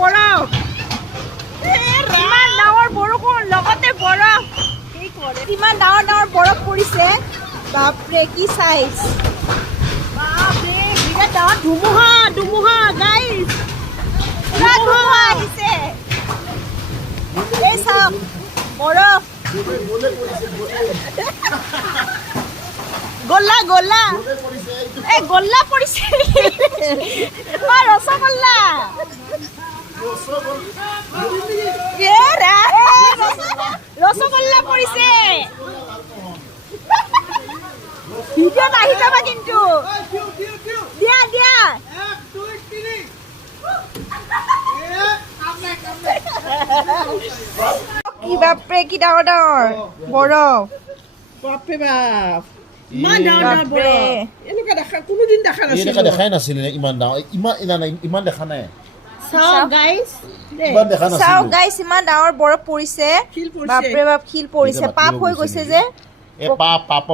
বৰফ ইমান ডাঙৰ বৰষুণ লগতে বৰফ কিমান ডাঙৰ ডাঙৰ বৰফ পৰিছে বাপৰে কি সাইজ বাপৰে বিৰাট ডাঙৰ ধুমুহা গাইস পুৰা ধুমুহা আহিছে এই চাওক বৰফ গোল্লা এই গোল্লা পৰিছে ৰসগোল্লা ৰসগোল্লা পৰিছে ভিডিঅ'ত আহি যাবা কিন্তু দিয়া কি বাপৰে কি ডাঙৰ ডাঙৰ বৰফ বাপৰে বাপ ইমান ডাঙৰ বৰফ এনেকুৱা কোনোদিন দেখা নাছিল দেখাই নাছিলে ইমান ডাঙৰ ইমান দেখা নাই চাওক গাইস ইমান ডাঙৰ বৰফ পৰিছে বাপৰে বাপ শিল পৰিছে পাপ হৈ গৈছে যে পাপ